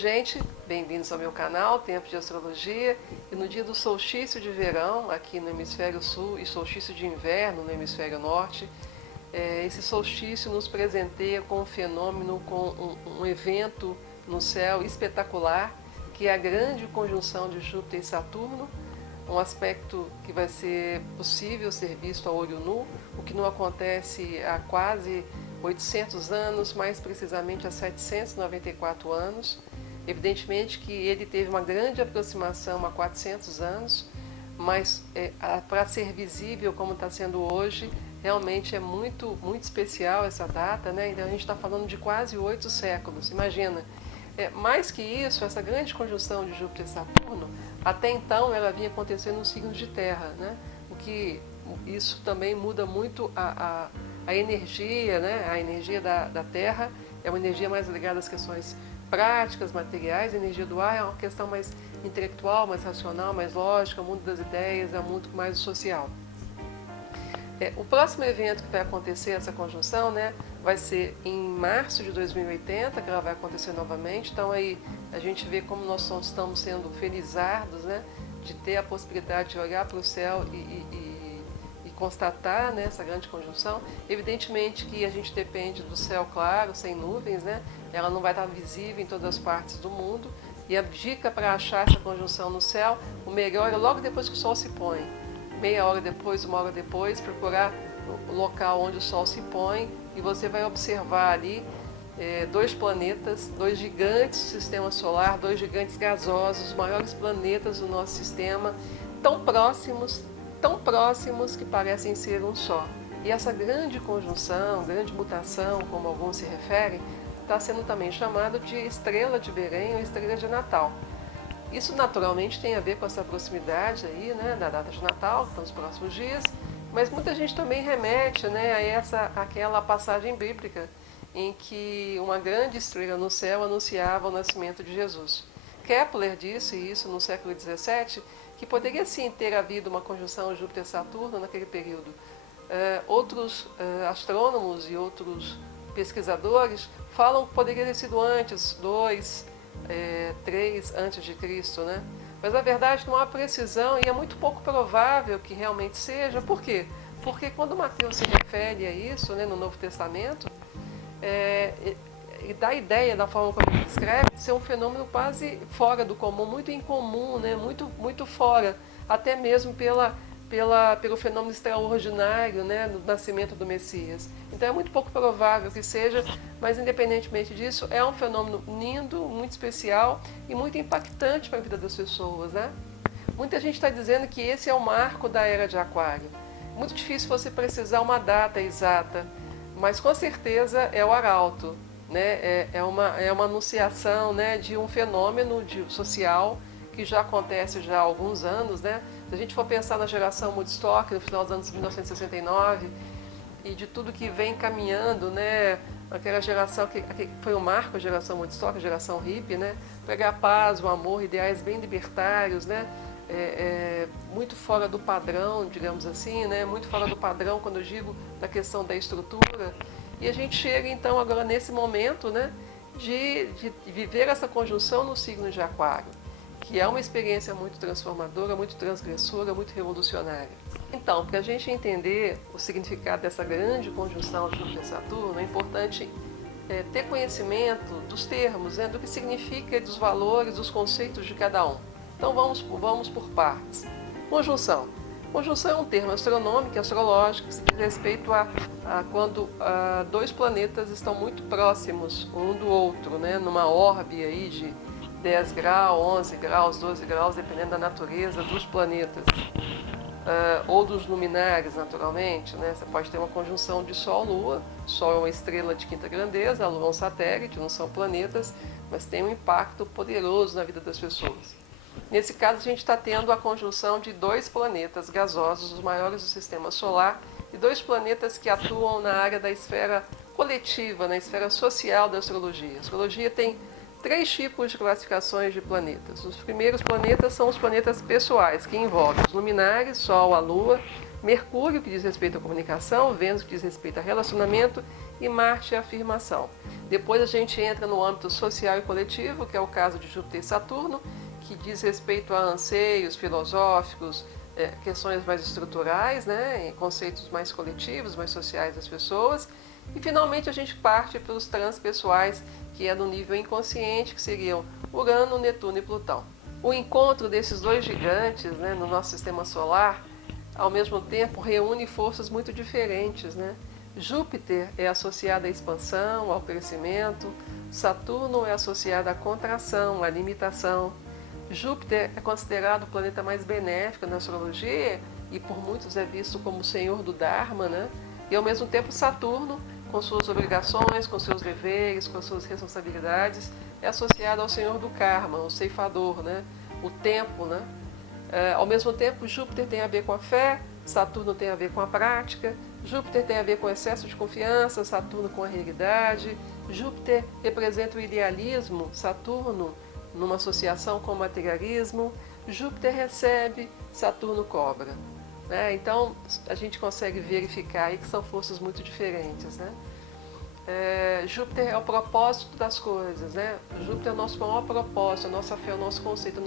gente, bem-vindos ao meu canal Tempo de Astrologia. E no dia do solstício de verão aqui no hemisfério sul e solstício de inverno no hemisfério norte, esse solstício nos presenteia com um fenômeno, com um evento no céu espetacular, que é a grande conjunção de Júpiter e Saturno, um aspecto que vai ser possível ser visto a olho nu, o que não acontece há quase 800 anos, mais precisamente há 794 anos. Evidentemente que ele teve uma grande aproximação há 400 anos, mas para ser visível como está sendo hoje, realmente é muito especial essa data, né? Então a gente está falando de quase 8 séculos, imagina. Mais que isso, essa grande conjunção de Júpiter e Saturno, até então ela vinha acontecendo nos signos de terra, né? O que isso também muda muito a energia, né? A energia da Terra é uma energia mais ligada às questões práticas, materiais. A energia do ar é uma questão mais intelectual, mais racional, mais lógica, o mundo das ideias, é um mundo mais social. O próximo evento que vai acontecer, essa conjunção, né, vai ser em março de 2080, que ela vai acontecer novamente. Então aí a gente vê como nós estamos sendo felizardos, né, de ter a possibilidade de olhar para o céu e constatar, né, essa grande conjunção. Evidentemente que a gente depende do céu claro, sem nuvens, né? Ela não vai estar visível em todas as partes do mundo. E a dica para achar essa conjunção no céu, o melhor é logo depois que o sol se põe. Meia hora depois, uma hora depois, procurar o local onde o sol se põe e você vai observar ali dois planetas, dois gigantes do sistema solar, dois gigantes gasosos, os maiores planetas do nosso sistema, tão próximos que parecem ser um só. E essa grande conjunção, grande mutação, como alguns se referem, está sendo também chamada de estrela de Belém ou estrela de Natal. Isso naturalmente tem a ver com essa proximidade aí, né, da data de Natal, que estão nos próximos dias, mas muita gente também remete, né, àquela passagem bíblica em que uma grande estrela no céu anunciava o nascimento de Jesus. Kepler disse isso no século XVII, que poderia sim ter havido uma conjunção Júpiter-Saturno naquele período. Outros astrônomos e outros pesquisadores falam que poderia ter sido antes, 2, 3 antes de Cristo, né? Mas na verdade não há precisão e é muito pouco provável que realmente seja. Por quê? Porque quando Mateus se refere a isso, né, no Novo Testamento, e dá a ideia, da forma como ele descreve, de ser um fenômeno quase fora do comum, muito incomum, né? muito fora, até mesmo pelo fenômeno extraordinário, né, do nascimento do Messias. Então é muito pouco provável que seja, mas independentemente disso, é um fenômeno lindo, muito especial e muito impactante para a vida das pessoas, né? Muita gente está dizendo que esse é o marco da era de Aquário. Muito difícil você precisar uma data exata, mas com certeza é o arauto, né? É uma anunciação, né, de um fenômeno social que já acontece já há alguns anos, né? Se a gente for pensar na geração Woodstock, no final dos anos 1969, e de tudo que vem caminhando, né? Aquela geração que foi o marco, a geração Woodstock, a geração hippie, né? Pregar a paz, o amor, ideais bem libertários, né? Muito fora do padrão, digamos assim, né? Muito fora do padrão quando eu digo da questão da estrutura. E a gente chega então agora nesse momento, né, de viver essa conjunção no signo de Aquário, que é uma experiência muito transformadora, muito transgressora, muito revolucionária. Então, para a gente entender o significado dessa grande conjunção de Júpiter e Saturno, é importante ter conhecimento dos termos, né, do que significa, dos valores, dos conceitos de cada um. Então vamos por partes. Conjunção. Conjunção é um termo astronômico e astrológico que se diz respeito a quando dois planetas estão muito próximos um do outro, né, numa órbita aí de 10 graus, 11 graus, 12 graus, dependendo da natureza dos planetas. Ou dos luminares, naturalmente, né? Você pode ter uma conjunção de Sol-Lua. Sol é uma estrela de quinta grandeza, a Lua é um satélite, não são planetas, mas tem um impacto poderoso na vida das pessoas. Nesse caso, a gente está tendo a conjunção de dois planetas gasosos, os maiores do sistema solar, e dois planetas que atuam na área da esfera coletiva, na esfera social da astrologia. A astrologia tem 3 tipos de classificações de planetas. Os primeiros planetas são os planetas pessoais, que envolvem os luminares, Sol, a Lua, Mercúrio, que diz respeito à comunicação, Vênus, que diz respeito a relacionamento, e Marte é afirmação. Depois a gente entra no âmbito social e coletivo, que é o caso de Júpiter e Saturno, que diz respeito a anseios filosóficos, questões mais estruturais, né, conceitos mais coletivos, mais sociais das pessoas. E finalmente a gente parte para os transpessoais, que é no nível inconsciente, que seriam Urano, Netuno e Plutão. O encontro desses dois gigantes, né, no nosso sistema solar, ao mesmo tempo reúne forças muito diferentes, né? Júpiter é associado à expansão, ao crescimento. Saturno é associado à contração, à limitação. Júpiter é considerado o planeta mais benéfico na astrologia e por muitos é visto como o senhor do Dharma, né? E ao mesmo tempo Saturno, com suas obrigações, com seus deveres, com suas responsabilidades, é associado ao senhor do Karma, o ceifador, né? O tempo, né? Ao mesmo tempo, Júpiter tem a ver com a fé, Saturno tem a ver com a prática, Júpiter tem a ver com o excesso de confiança, Saturno com a realidade. Júpiter representa o idealismo, Saturno numa associação com o materialismo. Júpiter recebe, Saturno cobra. Né? Então, a gente consegue verificar aí que são forças muito diferentes. Né? Júpiter é o propósito das coisas, né? Júpiter é o nosso maior propósito, a nossa fé, o nosso conceito, o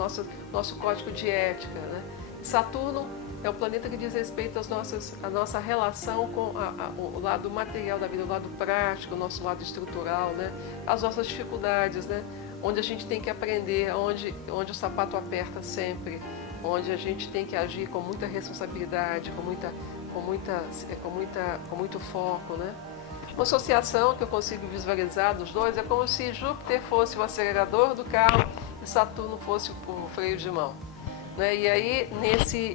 nosso código de ética, né? Saturno é o planeta que diz respeito à nossa relação com o lado material da vida, o lado prático, o nosso lado estrutural, né? As nossas dificuldades, né? Onde a gente tem que aprender, onde o sapato aperta sempre, onde a gente tem que agir com muita responsabilidade, com muito foco, né? Uma associação que eu consigo visualizar dos dois é como se Júpiter fosse o acelerador do carro e Saturno fosse o freio de mão. Né? E aí,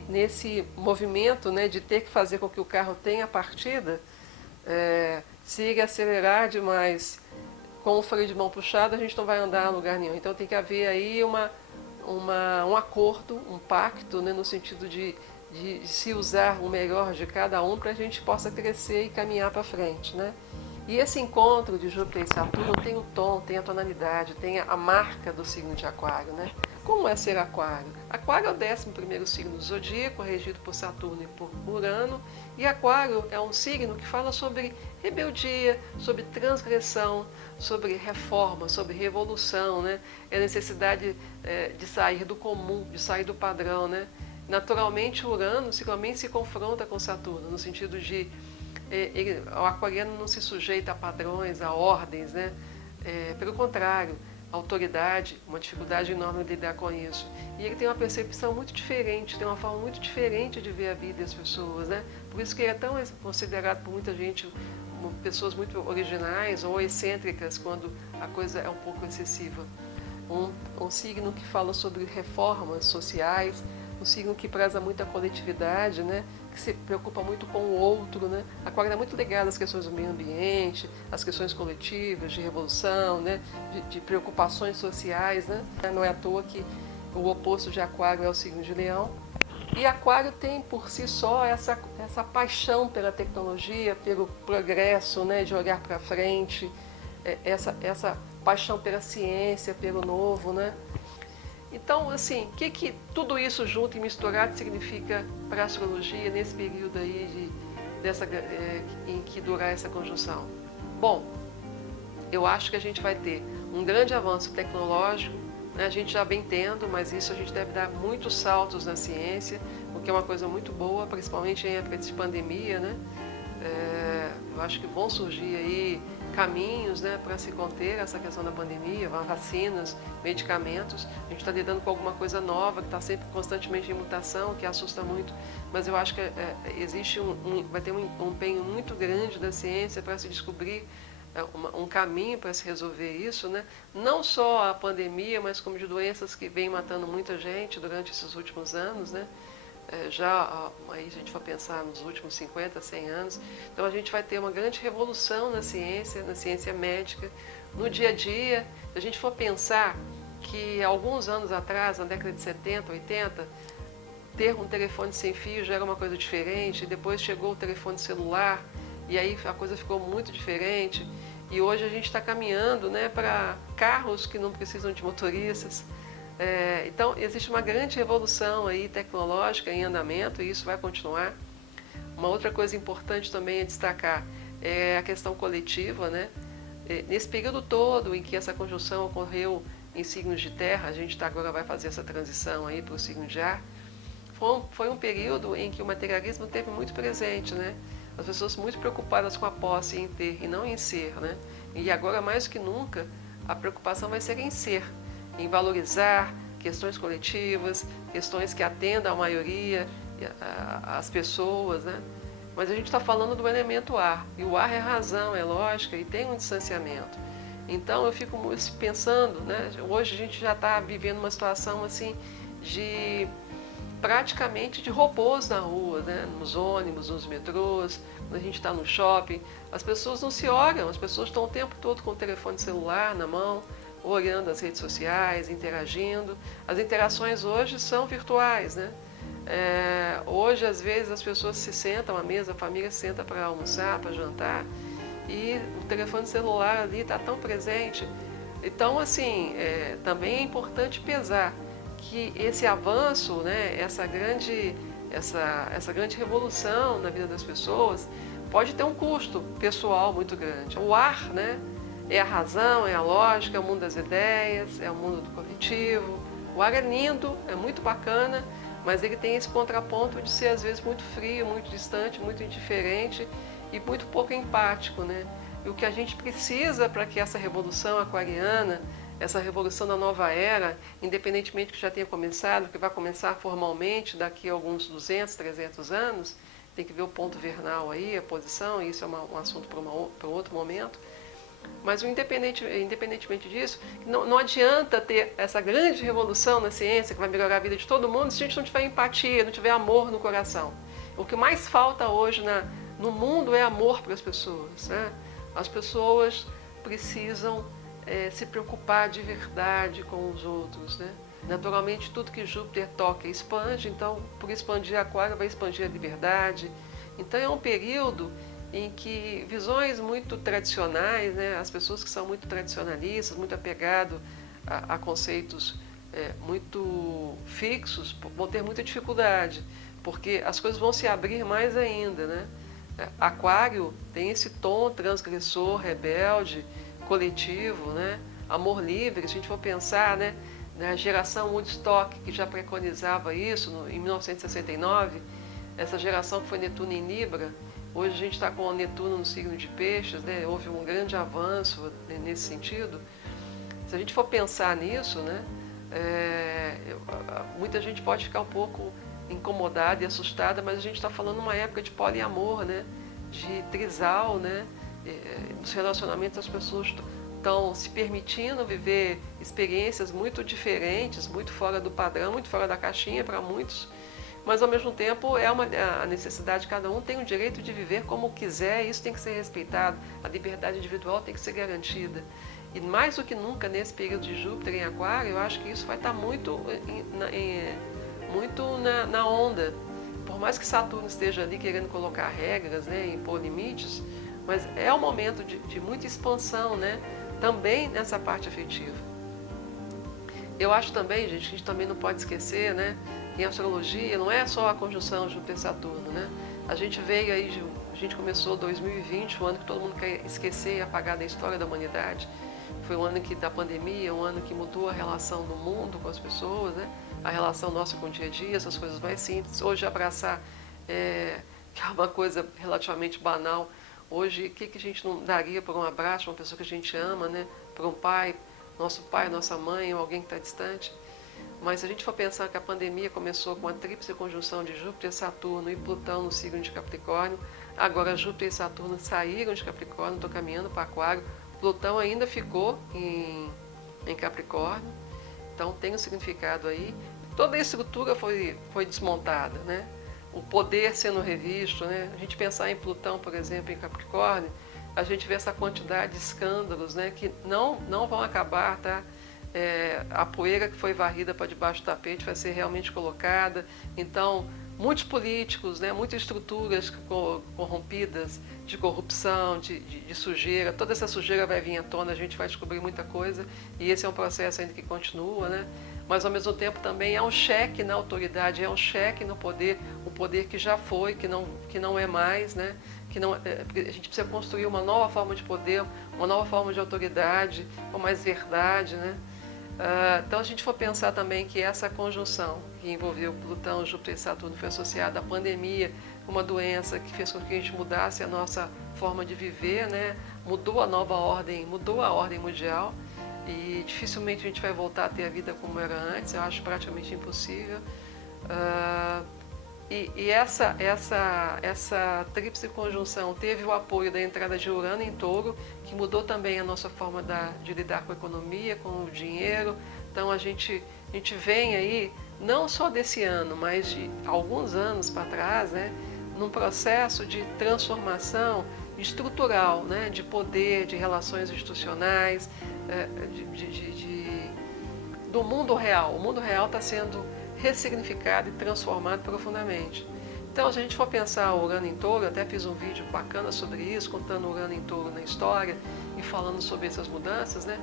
nesse movimento, né, de ter que fazer com que o carro tenha partida, se ele acelerar demais com o freio de mão puxado, a gente não vai andar a lugar nenhum. Então tem que haver aí um acordo, um pacto, né, no sentido de se usar o melhor de cada um para a gente possa crescer e caminhar para frente, né? E esse encontro de Júpiter e Saturno tem o tom, tem a tonalidade, tem a marca do signo de Aquário, né? Como é ser Aquário? Aquário é o 11º signo do zodíaco, regido por Saturno e por Urano, e Aquário é um signo que fala sobre rebeldia, sobre transgressão, sobre reforma, sobre revolução, né? É a necessidade de sair do comum, de sair do padrão, né? Naturalmente, Urano também se confronta com Saturno, no sentido de o aquariano não se sujeita a padrões, a ordens, né? Pelo contrário, a autoridade, uma dificuldade enorme de lidar com isso. E ele tem uma percepção muito diferente, tem uma forma muito diferente de ver a vida e as pessoas, né? Por isso que ele é tão considerado por muita gente pessoas muito originais ou excêntricas quando a coisa é um pouco excessiva. Um signo que fala sobre reformas sociais, um signo que preza muito a coletividade, né? Que se preocupa muito com o outro, né? Aquário é muito ligado às questões do meio ambiente, às questões coletivas, de revolução, né? De preocupações sociais, né? Não é à toa que o oposto de Aquário é o signo de Leão. E Aquário tem por si só essa paixão pela tecnologia, pelo progresso, né? De olhar para frente, essa paixão pela ciência, pelo novo, né? Então, assim, o que tudo isso junto e misturado significa para a astrologia nesse período aí em que durar essa conjunção? Bom, eu acho que a gente vai ter um grande avanço tecnológico, né? A gente já vem tendo, mas isso a gente deve dar muitos saltos na ciência, o que é uma coisa muito boa, principalmente em época de pandemia, né? Eu acho que vão surgir aí caminhos, né, para se conter essa questão da pandemia, vacinas, medicamentos. A gente está lidando com alguma coisa nova, que está sempre constantemente em mutação, que assusta muito, mas eu acho que vai ter um empenho muito grande da ciência para se descobrir um caminho para se resolver isso, né? Não só a pandemia, mas como de doenças que vêm matando muita gente durante esses últimos anos, né? Aí a gente vai pensar nos últimos 50, 100 anos, então a gente vai ter uma grande revolução na ciência médica, no dia a dia. Se a gente for pensar que alguns anos atrás, na década de 70, 80, ter um telefone sem fio já era uma coisa diferente, depois chegou o telefone celular, e aí a coisa ficou muito diferente, e hoje a gente está caminhando, né, para carros que não precisam de motoristas. Então, existe uma grande revolução aí tecnológica em andamento e isso vai continuar. Uma outra coisa importante também é destacar é a questão coletiva, né? Nesse período todo em que essa conjunção ocorreu em signos de terra, a gente agora vai fazer essa transição aí para o signo de ar, foi um período em que o materialismo teve muito presente, né? As pessoas muito preocupadas com a posse em ter e não em ser, né? E agora mais do que nunca a preocupação vai ser em ser, em valorizar questões coletivas, questões que atendam a maioria, as pessoas, né? Mas a gente está falando do elemento ar, e o ar é razão, é lógica e tem um distanciamento. Então eu fico pensando, né? Hoje a gente já está vivendo uma situação assim de praticamente de robôs na rua, né? Nos ônibus, nos metrôs, quando a gente está no shopping, as pessoas não se olham, as pessoas estão o tempo todo com o telefone celular na mão, olhando as redes sociais, interagindo. As interações hoje são virtuais, né? Hoje, às vezes, as pessoas se sentam à mesa, a família se senta para almoçar, para jantar, e o telefone celular ali está tão presente. Então, assim, também é importante pesar que esse avanço, né, essa grande revolução na vida das pessoas pode ter um custo pessoal muito grande. O ar, né, é a razão, é a lógica, é o mundo das ideias, é o mundo do coletivo. O ar é lindo, é muito bacana, mas ele tem esse contraponto de ser às vezes muito frio, muito distante, muito indiferente e muito pouco empático, né? E o que a gente precisa para que essa revolução aquariana, essa revolução da nova era, independentemente que já tenha começado, que vai começar formalmente daqui a alguns 200, 300 anos, tem que ver o ponto vernal aí, a posição, isso é um assunto para um outro momento. Mas independentemente disso, não adianta ter essa grande revolução na ciência que vai melhorar a vida de todo mundo se a gente não tiver empatia, não tiver amor no coração. O que mais falta hoje no mundo é amor para as pessoas, né? As pessoas precisam se preocupar de verdade com os outros, né? Naturalmente, tudo que Júpiter toca expande, então, por expandir Aquário, vai expandir a liberdade. Então, é um período em que visões muito tradicionais, né, as pessoas que são muito tradicionalistas, muito apegadas a conceitos muito fixos, vão ter muita dificuldade, porque as coisas vão se abrir mais ainda, né? Aquário tem esse tom transgressor, rebelde, coletivo, né? Amor livre. Se a gente for pensar, né, na geração Woodstock, que já preconizava isso em 1969, essa geração que foi Netuno em Libra. Hoje a gente está com o Netuno no signo de Peixes, né? Houve um grande avanço nesse sentido. Se a gente for pensar nisso, né, muita gente pode ficar um pouco incomodada e assustada, mas a gente está falando uma época de poliamor, né, de trisal, né? Nos relacionamentos as pessoas estão se permitindo viver experiências muito diferentes, muito fora do padrão, muito fora da caixinha para muitos. Mas ao mesmo tempo a necessidade, cada um tem o direito de viver como quiser, isso tem que ser respeitado, a liberdade individual tem que ser garantida. E mais do que nunca nesse período de Júpiter em Aquário, eu acho que isso vai estar muito na onda. Por mais que Saturno esteja ali querendo colocar regras, né, impor limites, mas é um momento de muita expansão, né, também nessa parte afetiva. Eu acho também, gente, que a gente também não pode esquecer, né, em astrologia não é só a conjunção Júpiter-Saturno, né? A gente veio aí, a gente começou 2020, o ano que todo mundo quer esquecer e apagar da história da humanidade. Foi um ano da pandemia, um ano que mudou a relação do mundo com as pessoas, né? A relação nossa com o dia a dia, essas coisas mais simples. Hoje abraçar que é uma coisa relativamente banal. Hoje, o que a gente não daria por um abraço de uma pessoa que a gente ama, né? Por um pai, nossa mãe ou alguém que está distante. Mas se a gente for pensar que a pandemia começou com a tríplice conjunção de Júpiter, Saturno e Plutão no signo de Capricórnio, agora Júpiter e Saturno saíram de Capricórnio, estão caminhando para Aquário, Plutão ainda ficou em Capricórnio, então tem um significado aí. Toda a estrutura foi desmontada, né? O poder sendo revisto, né? A gente pensar em Plutão, por exemplo, em Capricórnio, a gente vê essa quantidade de escândalos, né, que não vão acabar, tá? A poeira que foi varrida para debaixo do tapete vai ser realmente colocada. Então, muitos políticos, né, muitas estruturas corrompidas, de corrupção, de sujeira, toda essa sujeira vai vir à tona, a gente vai descobrir muita coisa, e esse é um processo ainda que continua, né? Mas ao mesmo tempo também é um cheque na autoridade, é um cheque no poder, o poder que já foi, que não é mais, né? que não, a gente precisa construir uma nova forma de poder, uma nova forma de autoridade, com mais verdade, né? Então, a gente for pensar também que essa conjunção que envolveu Plutão, Júpiter e Saturno foi associada à pandemia, uma doença que fez com que a gente mudasse a nossa forma de viver, né? Mudou a ordem mundial, e dificilmente a gente vai voltar a ter a vida como era antes, eu acho praticamente impossível. E essa tríplice conjunção teve o apoio da entrada de Urano em Touro, que mudou também a nossa forma de lidar com a economia, com o dinheiro. Então a gente vem aí, não só desse ano, mas de alguns anos para trás, né, num processo de transformação estrutural, né, de poder, de relações institucionais, do mundo real. O mundo real está sendo ressignificado e transformado profundamente. Então, se a gente for pensar o Urano em Touro, eu até fiz um vídeo bacana sobre isso, contando o Urano em Touro na história e falando sobre essas mudanças, né?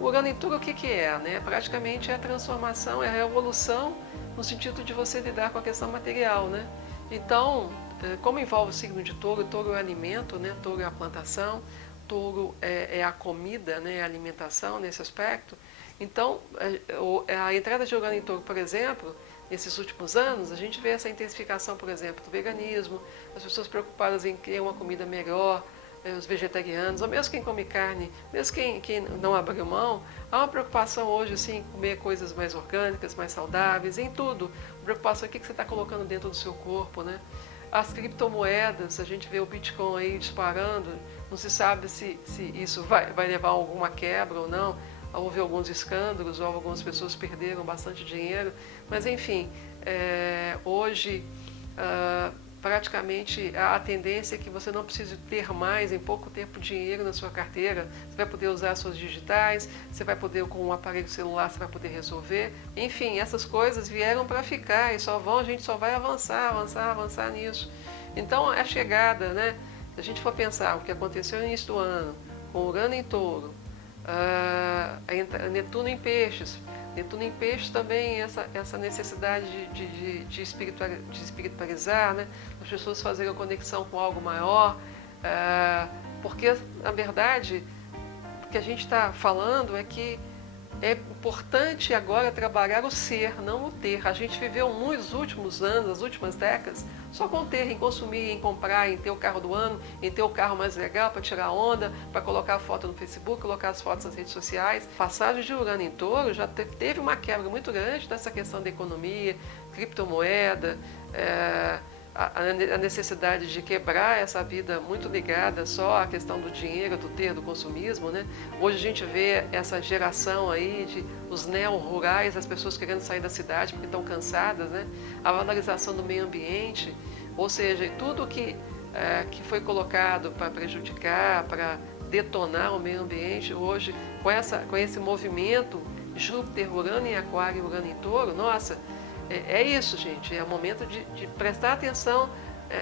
O Urano em Touro, o que é, né? Praticamente é a transformação, é a revolução no sentido de você lidar com a questão material, né? Então, como envolve o signo de Touro, Touro é o alimento, né? Touro é a plantação, Touro é a comida, né? A alimentação nesse aspecto. Então, a entrada de Urano em Touro, por exemplo, nesses últimos anos, a gente vê essa intensificação, por exemplo, do veganismo, as pessoas preocupadas em ter uma comida melhor, os vegetarianos, ou mesmo quem come carne, mesmo quem não abriu mão, há uma preocupação hoje assim, em comer coisas mais orgânicas, mais saudáveis, em tudo. Preocupação em o que você está colocando dentro do seu corpo, né? As criptomoedas, a gente vê o Bitcoin aí disparando, não se sabe se isso vai levar a alguma quebra ou não. Houve alguns escândalos, algumas pessoas perderam bastante dinheiro, mas enfim, hoje praticamente a tendência é que você não precise ter mais em pouco tempo dinheiro na sua carteira. Você vai poder usar as suas digitais, você vai poder com um aparelho celular, você vai poder resolver. Enfim, essas coisas vieram para ficar e a gente só vai avançar nisso. Então a chegada, né? Se a gente for pensar o que aconteceu no início do ano, com Urano em Touro, Netuno em Peixes. Netuno em Peixes também, essa necessidade de espiritualizar, né? As pessoas fazerem a conexão com algo maior, porque, na verdade, o que a gente está falando é que é importante agora trabalhar o ser, não o ter. A gente viveu muitos últimos anos, as últimas décadas, só com ter, em consumir, em comprar, em ter o carro do ano, em ter o carro mais legal para tirar onda, para colocar a foto no Facebook, colocar as fotos nas redes sociais. Passagem de Urano em Touro já teve uma quebra muito grande dessa questão da economia, criptomoeda, a necessidade de quebrar essa vida muito ligada só à questão do dinheiro, do ter, do consumismo, né? Hoje a gente vê essa geração aí de os neo-rurais, as pessoas querendo sair da cidade porque estão cansadas, né? A valorização do meio ambiente, ou seja, tudo que foi colocado para prejudicar, para detonar o meio ambiente, hoje com esse movimento Júpiter, Urano em Aquário e Urano em Touro, nossa, é isso, gente. É o momento de prestar atenção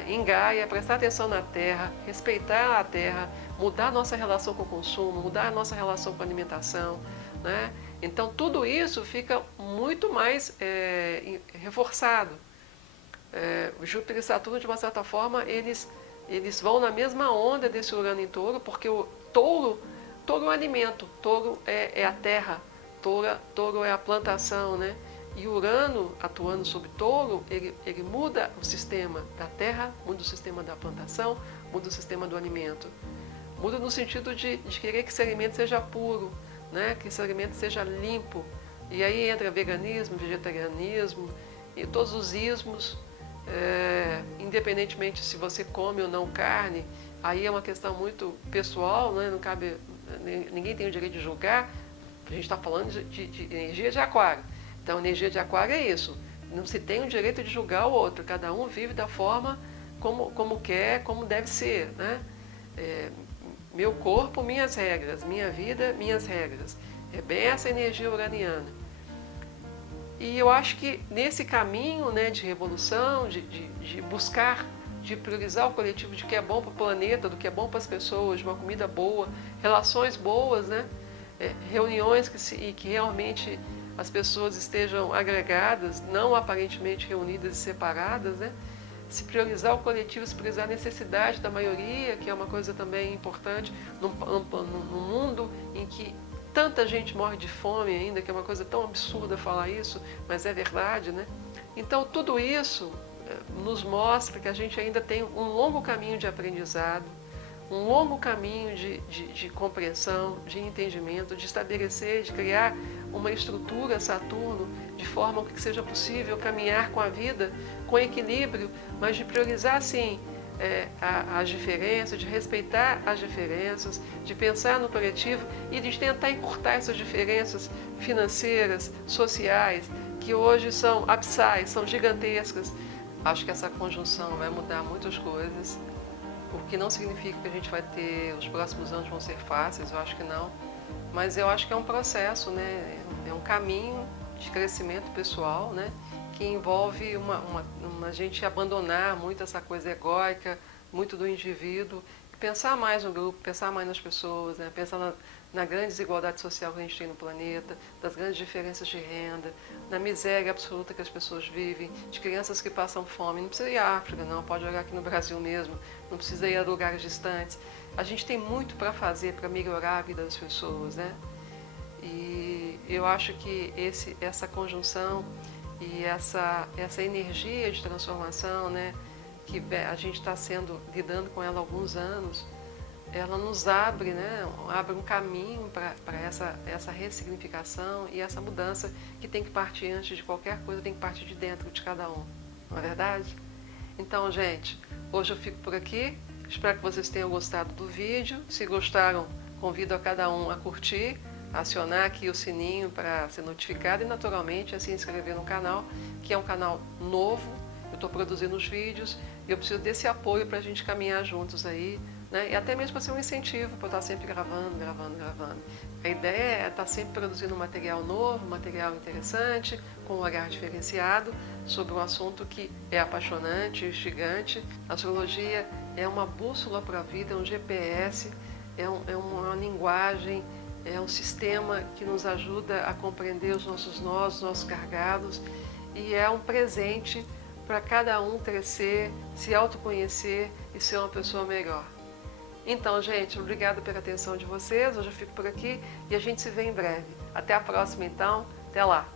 em Gaia, prestar atenção na Terra, respeitar a Terra, mudar a nossa relação com o consumo, mudar a nossa relação com a alimentação, né? Então, tudo isso fica muito mais reforçado. O Júpiter e Saturno, de uma certa forma, eles vão na mesma onda desse Urano em Touro, porque o Touro é o alimento, Touro é a terra, Touro é a plantação, né? E Urano, atuando sobre Touro, ele muda o sistema da terra, muda o sistema da plantação, muda o sistema do alimento. Muda no sentido de querer que esse alimento seja puro, né? Que esse alimento seja limpo. E aí entra veganismo, vegetarianismo e todos os ismos, independentemente se você come ou não carne, aí é uma questão muito pessoal, né? Não cabe, ninguém tem o direito de julgar. A gente está falando de energia de aquário. Então, energia de aquário é isso. Não se tem o direito de julgar o outro. Cada um vive da forma como quer, como deve ser, né? Meu corpo, minhas regras. Minha vida, minhas regras. É bem essa energia uraniana. E eu acho que nesse caminho, né, de revolução, de buscar, de priorizar o coletivo, de que é bom para o planeta, do que é bom para as pessoas, de uma comida boa, relações boas, né? Reuniões que realmente as pessoas estejam agregadas, não aparentemente reunidas e separadas, né? se priorizar o coletivo, se priorizar a necessidade da maioria, que é uma coisa também importante num mundo em que tanta gente morre de fome ainda, que é uma coisa tão absurda falar isso, mas é verdade, né? Então tudo isso nos mostra que a gente ainda tem um longo caminho de aprendizado, um longo caminho de compreensão, de entendimento, de estabelecer, de criar uma estrutura Saturno de forma que seja possível caminhar com a vida com equilíbrio, mas de priorizar sim as diferenças, de respeitar as diferenças, de pensar no coletivo e de tentar encurtar essas diferenças financeiras, sociais, que hoje são abissais, são gigantescas. Acho que essa conjunção vai mudar muitas coisas, o que não significa que a gente vai ter, os próximos anos vão ser fáceis, eu acho que não, mas eu acho que é um processo, né? É um caminho de crescimento pessoal, né? Que envolve a gente abandonar muito essa coisa egóica, muito do indivíduo, e pensar mais no grupo, pensar mais nas pessoas, né? Pensar na grande desigualdade social que a gente tem no planeta, das grandes diferenças de renda, na miséria absoluta que as pessoas vivem, de crianças que passam fome. Não precisa ir à África, não, pode olhar aqui no Brasil mesmo, não precisa ir a lugares distantes. A gente tem muito para fazer para melhorar a vida das pessoas, né? E eu acho que essa conjunção e essa energia de transformação, né, que a gente está lidando com ela há alguns anos, ela nos abre, né, abre um caminho para essa ressignificação e essa mudança que tem que partir antes de qualquer coisa, tem que partir de dentro de cada um, não é verdade? Então, gente, hoje eu fico por aqui, espero que vocês tenham gostado do vídeo. Se gostaram, convido a cada um a curtir, a acionar aqui o sininho para ser notificado e naturalmente a se inscrever no canal, que é um canal novo, eu estou produzindo os vídeos e eu preciso desse apoio para a gente caminhar juntos aí, né? E até mesmo para ser um incentivo para eu estar sempre gravando. A ideia é estar sempre produzindo material novo, material interessante, com um olhar diferenciado sobre um assunto que é apaixonante, instigante. A astrologia é uma bússola para a vida, é um GPS, é uma linguagem, é um sistema que nos ajuda a compreender os nossos nós, os nossos gargalos, e é um presente para cada um crescer, se autoconhecer e ser uma pessoa melhor. Então, gente, obrigada pela atenção de vocês. Hoje eu fico por aqui e a gente se vê em breve. Até a próxima, então. Até lá.